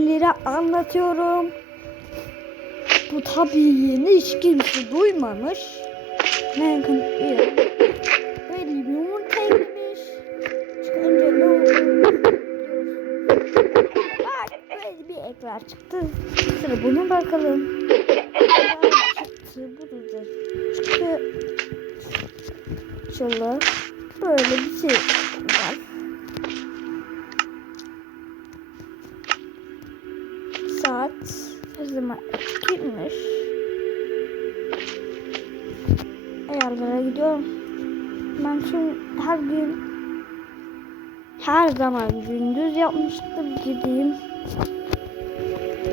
sizlere anlatıyorum. Bu tabii yeni hiç kimse duymamış. Megan iyi. Belli bir yumurta yemiş. Çıkınca ne oldu? Böyle bir ekran çıktı. Sıra buna bakalım. Çıktı burada. Çıktı. Şöyle böyle bir şey var. Ayarlara gidiyorum. Ben şimdi her gün her zaman gündüz yapmıştım gideyim.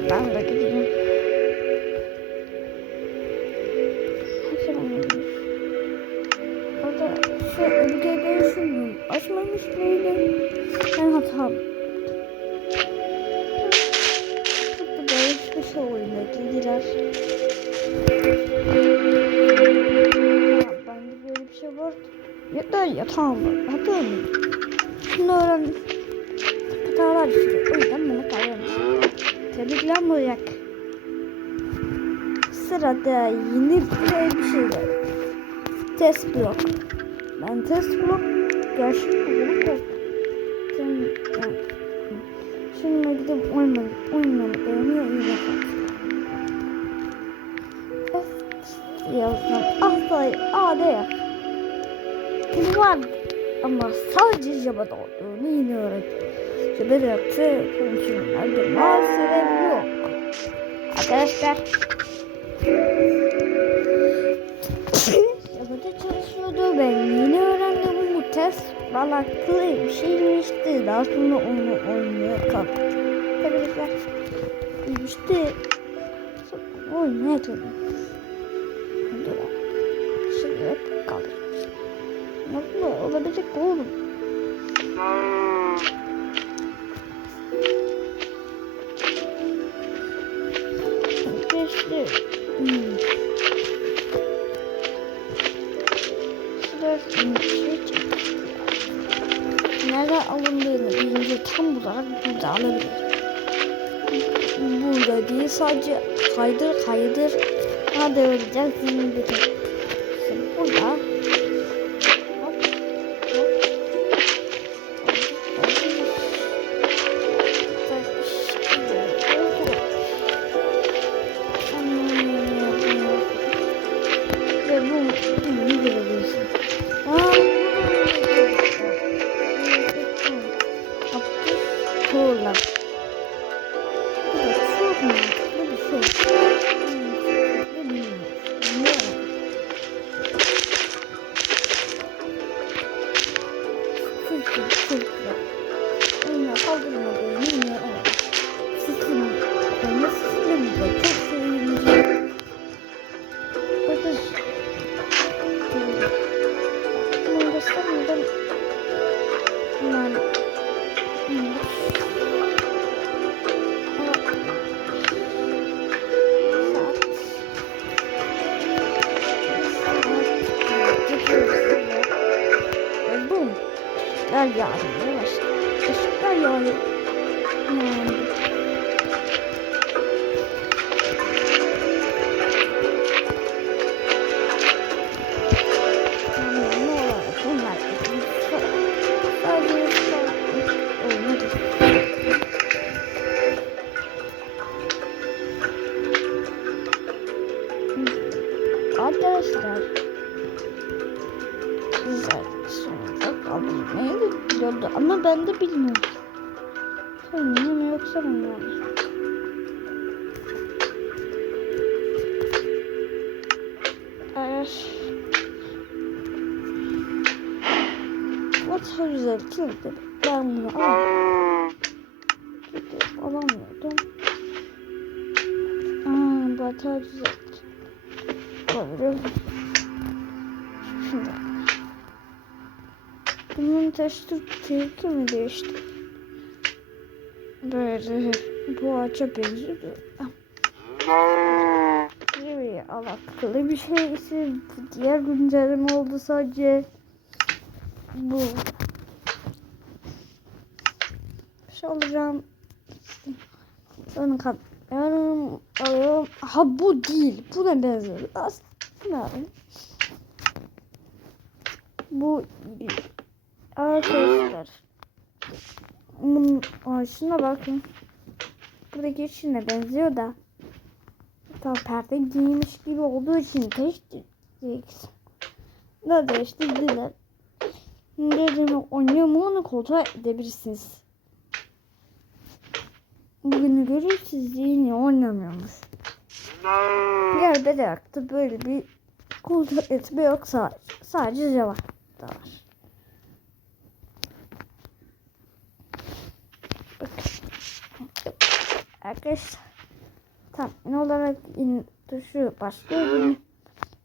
Ben de gideyim. Orada şu ülkede düşündüm. Açmamış mıydı? Ben hatam. Burada hiçbir şey oynattılar. Bende yatağım var. Hadi oynayayım. Şimdi öğrendim. Hatalar işte. O yüzden bana kalmış. Tebrikler Muyak. Sırada yeni bir şey var. Test blok. Ben test blok gerçek blok. Sen, yani, şimdi gidip oynamak, oynamak öğreniyor yazdım. Asla A'da yok. Bu var ama sadece Jaba'da olduğunu yine öğrendim. Jaba'da yoksa fonksiyonlarda maalesef yok. Arkadaşlar Jaba'da çalışıyordu. Ben yeni öğrendim bu test balaklı bir şeymişti. Daha sonra onu oynaya kalktım. Tebrikler. İşte oynaya kalktım. Şimdi kalır. Nasıl olabilecek oğlum? İşte. Hmm. Nereden alındığını bilince tam olarak burada alabilir. Burada değil sadece kaydır kaydır. Hadi. Şimdi burada. Tuğla. Da çok mantıklı bir şey. Sıfır, sıfır. Onunla kaldırmadığını yine evet. Sıfır. Onu Işıklar yağmaya başladı. Işıklar yağıyor. Yani. Arkadaşlar güzel sonra kaldırmaya gidiyordu ama ben de bilmiyorum. Sonra mi yoksa mı yani? Evet. What güzel çıktı. Ben bunu alamıyorum. Alamıyordum. Aa, bata güzel. Koyuyorum. Bunun taşı tilki mi değişti? Böyle bu ağaca benziyor. Gibi alakalı bir şey ise diğer güncelleme oldu sadece bu. Bir şey alacağım. Ön kat. Yarım alıyorum. Ha bu değil. Bu ne benziyor? Abi? Bu değil. Arkadaşlar. Bunun şuna bakın. Buradaki içine benziyor da. Tam perde giymiş gibi olduğu için değiştireceksin. Ne değiştirdiler. Dedim oynuyor mu onu kontrol edebilirsiniz. Bugünü görürsünüz yine oynamıyormuş. Gel bedakta böyle bir kontrol etme yok sadece. Sadece cevap da var. Arkadaşlar tahmin olarak in, şu başka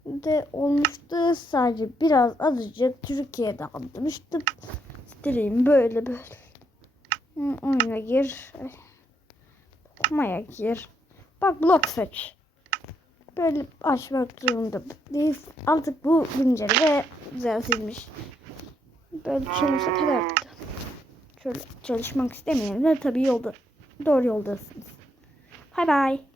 bir de olmuştu. Sadece biraz azıcık Türkiye'de almıştım. Stream böyle böyle. Hı, Oyuna gir. Ay, Okumaya gir. Bak blok seç. Böyle açmak zorunda değil. Artık bu güncel ve düzeltilmiş. Böyle çalışsa kadar. Şöyle çalışmak istemeyenler tabii yolda doğru yoldasınız. Bay bay.